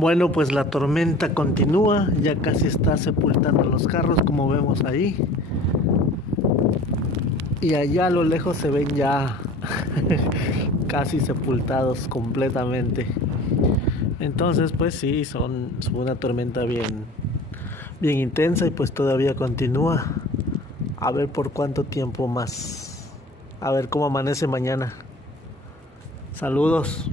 Bueno, pues la tormenta continúa, ya casi está sepultando los carros como vemos ahí. Y allá a lo lejos se ven ya casi sepultados completamente. Entonces pues sí, son una tormenta bien intensa y pues todavía continúa. A ver por cuánto tiempo más. A ver cómo amanece mañana. Saludos.